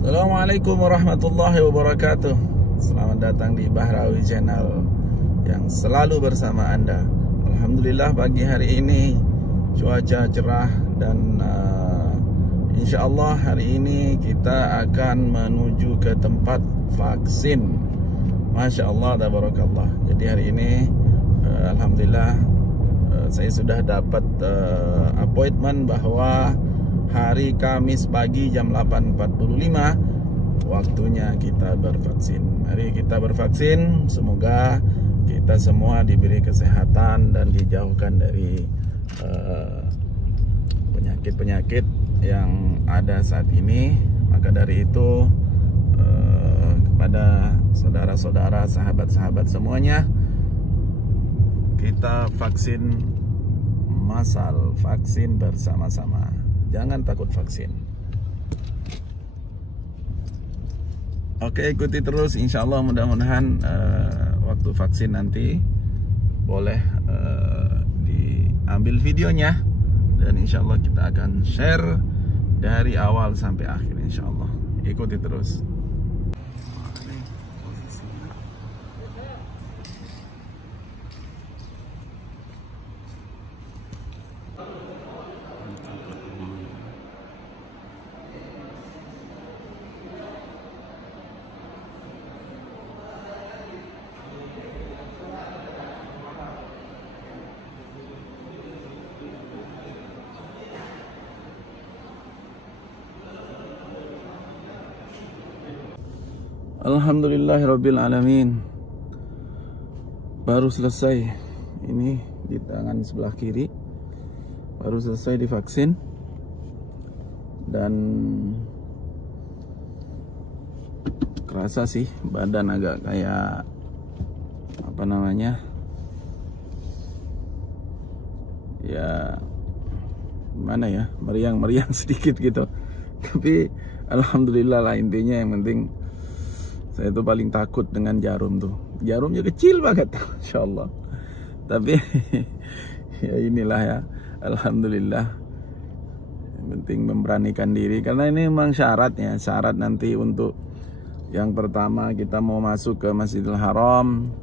Assalamualaikum warahmatullahi wabarakatuh. Selamat datang di Bahrawi Channel yang selalu bersama Anda. Alhamdulillah pagi hari ini cuaca cerah dan insya Allah hari ini kita akan menuju ke tempat vaksin. Masya Allah, tabarakallah. Jadi hari ini Alhamdulillah saya sudah dapat appointment bahwa hari Kamis pagi jam 8.45 waktunya kita bervaksin. Mari kita bervaksin. Semoga kita semua diberi kesehatan dan dijauhkan dari penyakit-penyakit yang ada saat ini. Maka dari itu kepada saudara-saudara, sahabat-sahabat semuanya, kita vaksin massal, vaksin bersama-sama. Jangan takut vaksin. Oke, ikuti terus. Insya Allah mudah-mudahan waktu vaksin nanti boleh diambil videonya. Dan insya Allah kita akan share dari awal sampai akhir insya Allah. Ikuti terus. Alhamdulillahirrabbilalamin. Baru selesai. Ini di tangan sebelah kiri. Baru selesai divaksin. Dan kerasa sih badan agak kayak apa namanya, ya gimana ya, meriang-meriang sedikit gitu. Tapi alhamdulillah lah, intinya yang penting. Saya tuh paling takut dengan jarum tuh. Jarumnya kecil banget, Insya Allah. Tapi ya inilah ya, alhamdulillah. Yang penting memberanikan diri, karena ini memang syaratnya. Syarat nanti untuk yang pertama kita mau masuk ke Masjidil Haram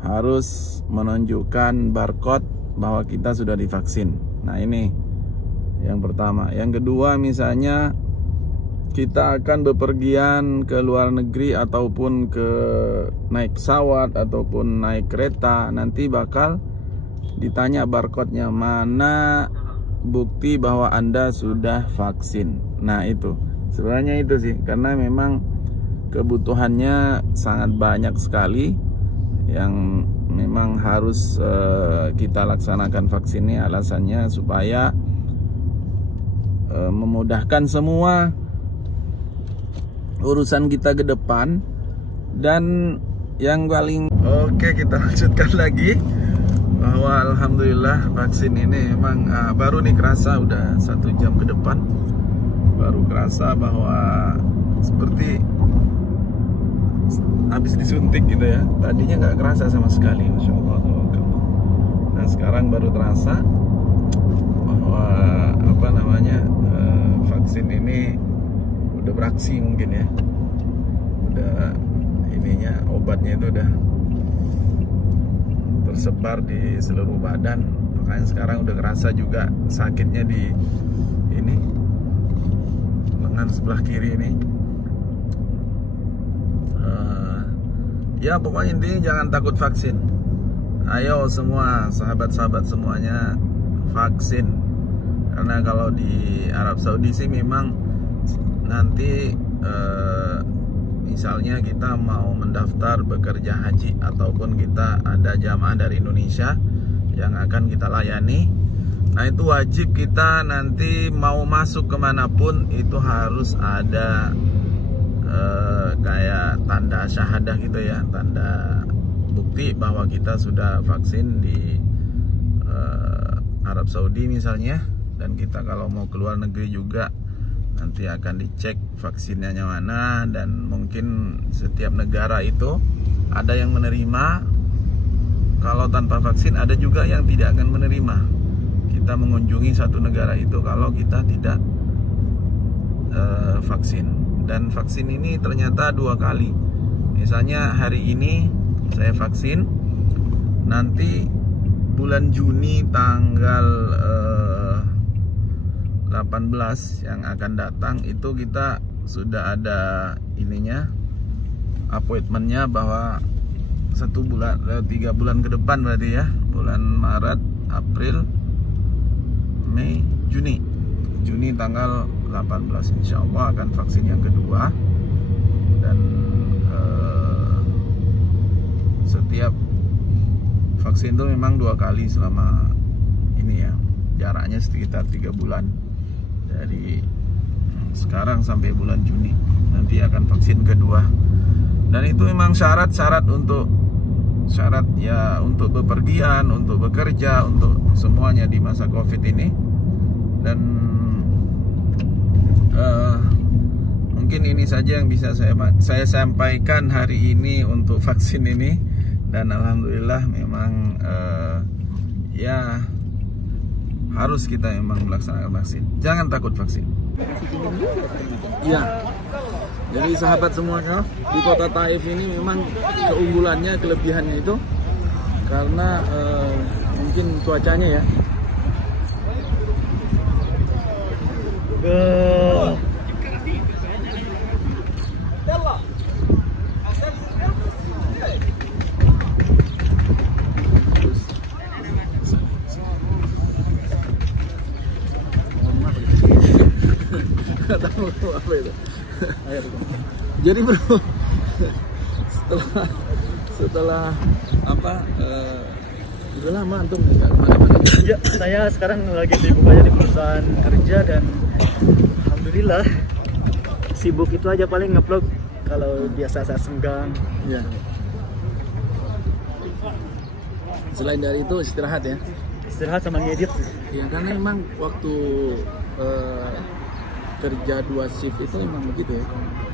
harus menunjukkan barcode bahwa kita sudah divaksin. Nah ini yang pertama. Yang kedua, misalnya kita akan bepergian ke luar negeri ataupun ke naik pesawat ataupun naik kereta, nanti bakal ditanya barcode-nya, mana bukti bahwa Anda sudah vaksin. Nah itu sebenarnya itu sih, karena memang kebutuhannya sangat banyak sekali yang memang harus kita laksanakan vaksinnya. Alasannya supaya memudahkan semua urusan kita ke depan. Dan yang paling oke, kita lanjutkan lagi bahwa alhamdulillah vaksin ini memang baru nih kerasa, udah 1 jam ke depan baru kerasa bahwa seperti habis disuntik gitu ya. Tadinya nggak kerasa sama sekali, Masya Allah. Nah sekarang baru terasa bahwa apa namanya, vaksin ini udah beraksi mungkin ya, udah ininya, obatnya itu udah tersebar di seluruh badan. Makanya sekarang udah kerasa juga sakitnya di ini lengan sebelah kiri ini. Ya pokoknya intinya jangan takut vaksin. Ayo semua sahabat-sahabat semuanya vaksin. Karena kalau di Arab Saudi sih memang nanti misalnya kita mau mendaftar bekerja haji ataupun kita ada jamaah dari Indonesia yang akan kita layani, nah itu wajib kita nanti mau masuk kemanapun itu harus ada kayak tanda syahadah gitu ya, tanda bukti bahwa kita sudah vaksin di Arab Saudi misalnya. Dan kita kalau mau keluar negeri juga nanti akan dicek vaksinnya mana, dan mungkin setiap negara itu ada yang menerima. Kalau tanpa vaksin ada juga yang tidak akan menerima kita mengunjungi satu negara itu kalau kita tidak vaksin. dan vaksin ini ternyata 2 kali. Misalnya hari ini saya vaksin, nanti bulan Juni tanggal 18 yang akan datang itu kita sudah ada ininya, appointmentnya, bahwa 3 bulan ke depan berarti ya, bulan Maret, April, Mei, Juni tanggal 18 insya Allah akan vaksin yang kedua. Dan setiap vaksin itu memang 2 kali selama ini ya, jaraknya sekitar 3 bulan. Dari sekarang sampai bulan Juni nanti akan vaksin kedua. Dan itu memang syarat ya, untuk bepergian, untuk bekerja, untuk semuanya di masa Covid ini. Dan mungkin ini saja yang bisa saya sampaikan hari ini untuk vaksin ini. Dan alhamdulillah memang ya harus kita memang melaksanakan vaksin. Jangan takut vaksin. Iya. Jadi sahabat semuanya, di kota Taif ini memang keunggulannya, kelebihannya itu karena mungkin cuacanya ya. Apa itu? Jadi bro, setelah apa? Udah lama antum nggak kemana-mana? Ya, saya sekarang lagi sibuk aja di perusahaan kerja dan alhamdulillah sibuk itu aja, paling ngevlog kalau biasa saya senggang. Ya. Selain dari itu istirahat ya? Istirahat sama ngedit. Ya karena memang waktu kerja 2 shift itu memang begitu ya.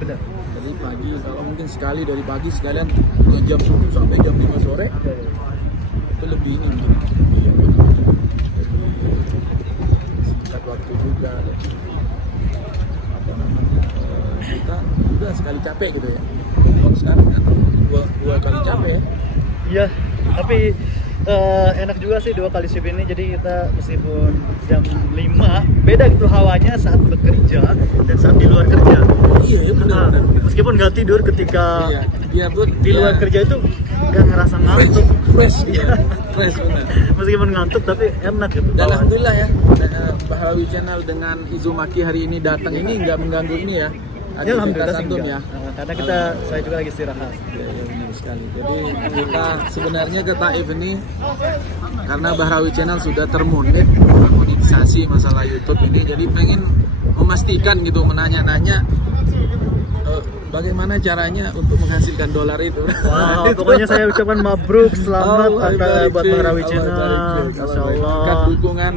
Benar. Jadi pagi, kalau mungkin sekali dari pagi sekalian jam 7 sampai jam 5 sore itu lebih ini mungkin. Lebih singkat waktu juga. Apa namanya? Kita udah sekali capek gitu ya. Kalau sekarang kan dua kali capek ya. Iya, tapi enak juga sih 2 kali shift ini. Jadi kita meskipun jam 5 beda gitu hawanya saat bekerja dan saat di luar kerja. Iya, benar. Meskipun nggak tidur ketika di luar kerja itu nggak ngerasa ngantuk. Fresh, fresh benar. Meskipun ngantuk tapi enak gitu. Dan alhamdulillah ya, Bahrawi Channel dengan Izumaki hari ini datang ini nggak mengganggu ini ya. Ya, alhamdulillah antum ya. Karena saya juga lagi istirahat. Ya, benar sekali. Jadi kita sebenarnya ke Taif ini karena Bahrawi Channel sudah termonetisasi masalah YouTube ini, jadi pengen memastikan gitu, menanya-nanya bagaimana caranya untuk menghasilkan dolar itu. Wow, pokoknya saya ucapkan mabruk, selamat buat Bahrawi Channel. Masya Allah. Dukungan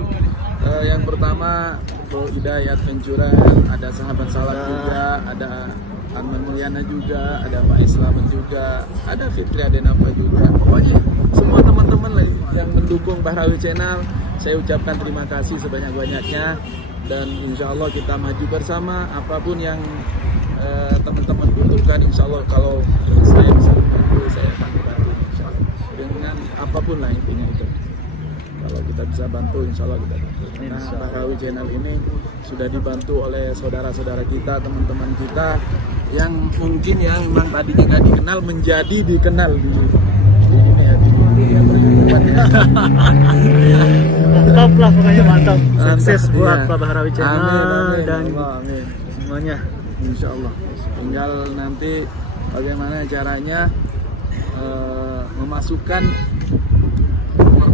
yang pertama Bro Hidayat Ventura, ada sahabat salat juga, ada Arman Mulyana juga, ada Pak Islam juga, ada Fitri Adenapa juga. Pokoknya semua teman-teman yang mendukung Bahrawi Channel, saya ucapkan terima kasih sebanyak-banyaknya. Dan insya Allah kita maju bersama, apapun yang teman-teman butuhkan, insya Allah kalau saya bisa membantu, saya akan membantu insya Allah. Dengan apapun lah intinya itu. Kalau kita bisa bantu, insya Allah kita bantu. Karena Bahrawi Channel ini sudah dibantu oleh saudara-saudara kita, teman-teman kita yang mungkin yang memang tadinya nggak dikenal menjadi dikenal di ini ya, di mantap lah, pokoknya mantap. Sukses buat ya. Pak Bahrawi Channel. Amin, dan amin. semuanya. Insya Allah. Tinggal nanti bagaimana caranya memasukkan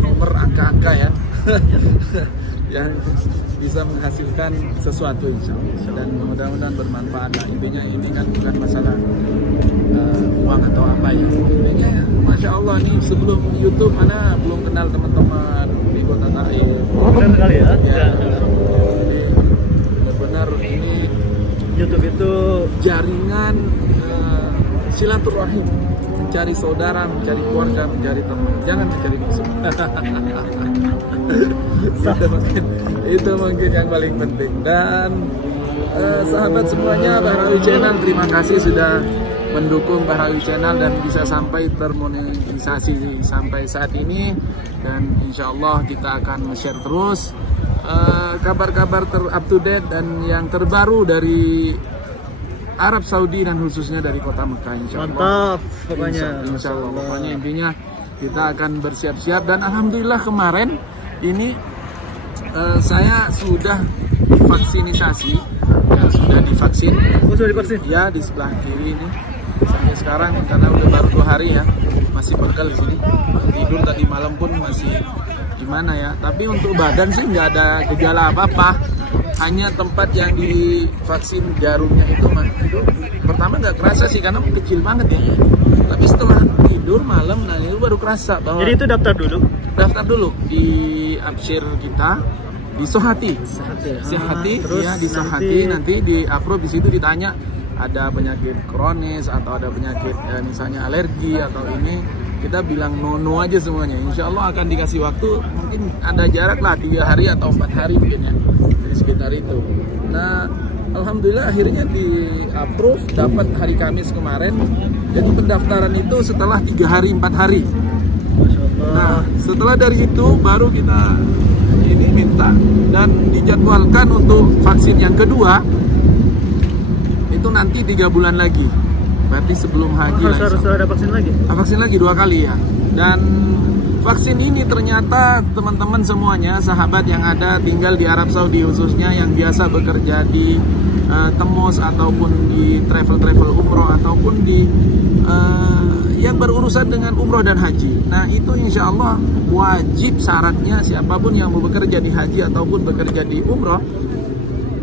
nomor angka-angka ya yang bisa menghasilkan sesuatu insya Allah. Dan mudah-mudahan bermanfaat lah. Intinya ini kan bukan masalah uang atau apa ya. Intinya Masya Allah nih, sebelum YouTube mana belum kenal teman-teman di kota Taif. Benar kali ya. Jadi benar-benar ini YouTube itu jaringan silaturahim, mencari saudara, mencari keluarga, mencari teman, jangan mencari musuh. itu mungkin yang paling penting. Dan Sahabat semuanya, Bahrawi Channel, terima kasih sudah mendukung Bahrawi Channel dan bisa sampai termonetisasi sampai saat ini. Dan insya Allah kita akan share terus kabar-kabar up to date dan yang terbaru dari Arab Saudi dan khususnya dari kota Mekah, insya Allah. Mantap pokoknya. Insya Allah. Pokoknya intinya kita akan bersiap-siap dan alhamdulillah kemarin ini saya sudah divaksinisasi, ya, sudah divaksin. Oh, sudah divaksin? Ya, di sebelah kiri ini. Sampai sekarang karena udah baru 2 hari ya, masih bekal di sini. Tidur tadi malam pun masih gimana ya. Tapi untuk badan sih nggak ada gejala apa-apa. Hanya tempat yang divaksin jarumnya itu pertama nggak kerasa sih karena kecil banget ya. Tapi setelah tidur malam, nah itu baru kerasa bahwa. Jadi itu daftar dulu? Daftar dulu di Abshir kita di Sohati. Sohati, terus ya di Sohati nanti di approve, di situ ditanya ada penyakit kronis atau ada penyakit misalnya alergi atau ini, kita bilang no aja semuanya. Insya Allah akan dikasih waktu, mungkin ada jarak lah 3 hari atau 4 hari mungkin ya, di sekitar itu. Nah alhamdulillah akhirnya di approve, dapat hari Kamis kemarin. Jadi pendaftaran itu setelah 3 hari 4 hari. Nah setelah dari itu baru kita ini minta dan dijadwalkan untuk vaksin yang kedua itu nanti 3 bulan lagi, berarti sebelum haji. Harus ada vaksin lagi? Vaksin lagi 2 kali ya. Dan vaksin ini ternyata teman-teman semuanya, sahabat yang ada tinggal di Arab Saudi khususnya yang biasa bekerja di Temos ataupun di travel umroh ataupun di yang berurusan dengan umroh dan haji. Nah itu insya Allah wajib, syaratnya siapapun yang mau bekerja di haji ataupun bekerja di umroh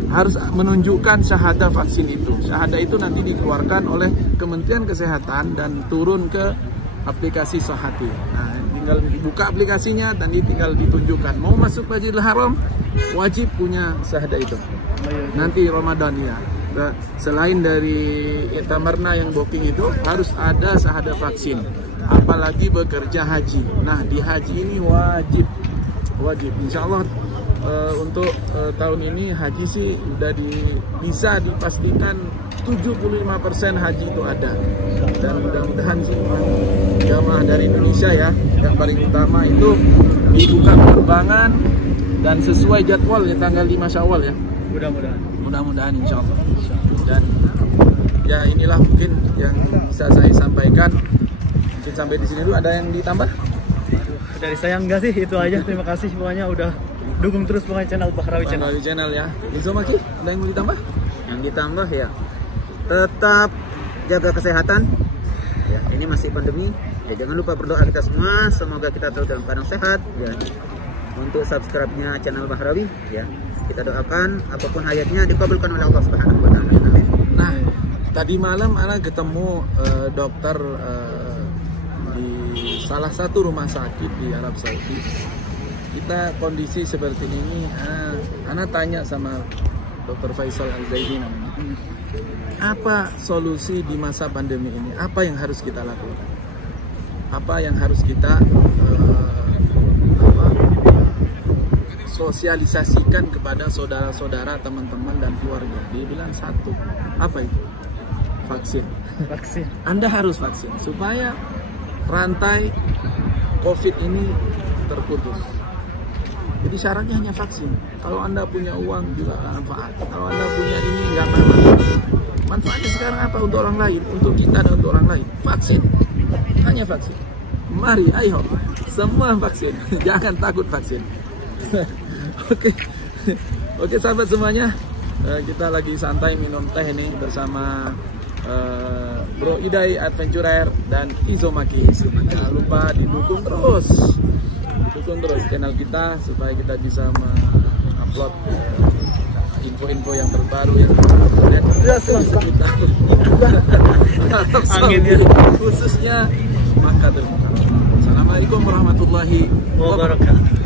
harus menunjukkan syahadah vaksin itu. Syahadah itu nanti dikeluarkan oleh Kementerian Kesehatan dan turun ke aplikasi Sohati. Nah, tinggal dibuka aplikasinya dan tinggal ditunjukkan mau masuk Masjidil Haram, wajib punya syahadah itu. Nanti Ramadan ya. Selain dari Tamarna yang booking itu harus ada syahadah vaksin. Apalagi bekerja haji. Nah, di haji ini wajib. Insya Allah untuk tahun ini haji sih udah bisa dipastikan 75% haji itu ada. Dan mudah-mudahan semua jamaah dari Indonesia ya, yang paling utama itu dibuka penerbangan dan sesuai jadwal ya, tanggal 5 Syawal ya. Mudah-mudahan insya Allah. Dan ya inilah mungkin yang bisa saya sampaikan. Mungkin sampai di sini dulu. Ada yang ditambah? Dari saya enggak sih, itu aja. Terima kasih semuanya udah dukung terus pokoknya channel Bahrawi Channel. Bahrawi Channel ya. Izomaki, ada yang mau ditambah? Yang ditambah ya, tetap jaga kesehatan. Ya, ini masih pandemi. Ya, jangan lupa berdoa kita semua, semoga kita terus dalam keadaan sehat. Ya, untuk subscribe-nya channel Bahrawi, ya, kita doakan apapun hayatnya dikabulkan oleh Allah Subhanahu Wa Taala. Amin. Nah, tadi malam ana ketemu dokter di salah satu rumah sakit di Arab Saudi. Kita kondisi seperti ini, ana tanya sama Dr. Faisal Al-Zaidi namanya. Apa solusi di masa pandemi ini? Apa yang harus kita lakukan? Apa yang harus kita sosialisasikan kepada saudara-saudara, teman-teman dan keluarga? Dia bilang satu. Apa itu? Vaksin. Anda harus vaksin supaya rantai COVID ini terputus. Jadi syaratnya hanya vaksin. Kalau Anda punya uang juga manfaat. Kalau Anda punya ini nggak manfaat. Manfaatnya sekarang apa untuk orang lain? Untuk kita dan untuk orang lain. Vaksin. Hanya vaksin. Mari, ayo. Semua vaksin. Jangan takut vaksin. Oke, sahabat semuanya. Kita lagi santai minum teh ini bersama Bro Idai Adventurer dan Izomaki. Jangan lupa didukung terus channel kita supaya kita bisa upload info-info yang terbaru yang sekitar angin ya, khususnya Makkah. Assalamualaikum warahmatullahi wabarakatuh.